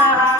Uh-huh.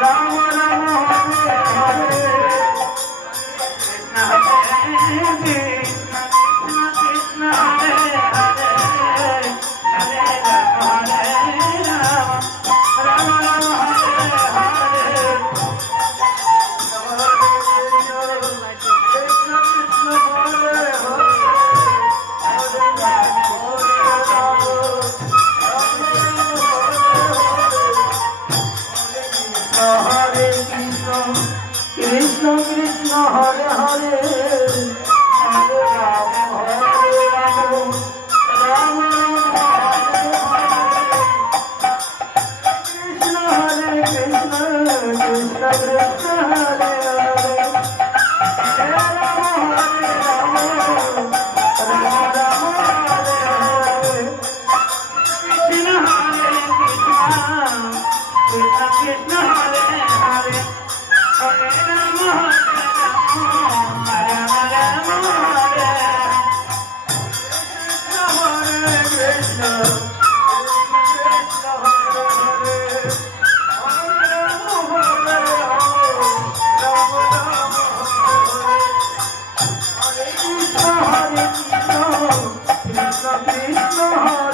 Bravo. Hare Hare God.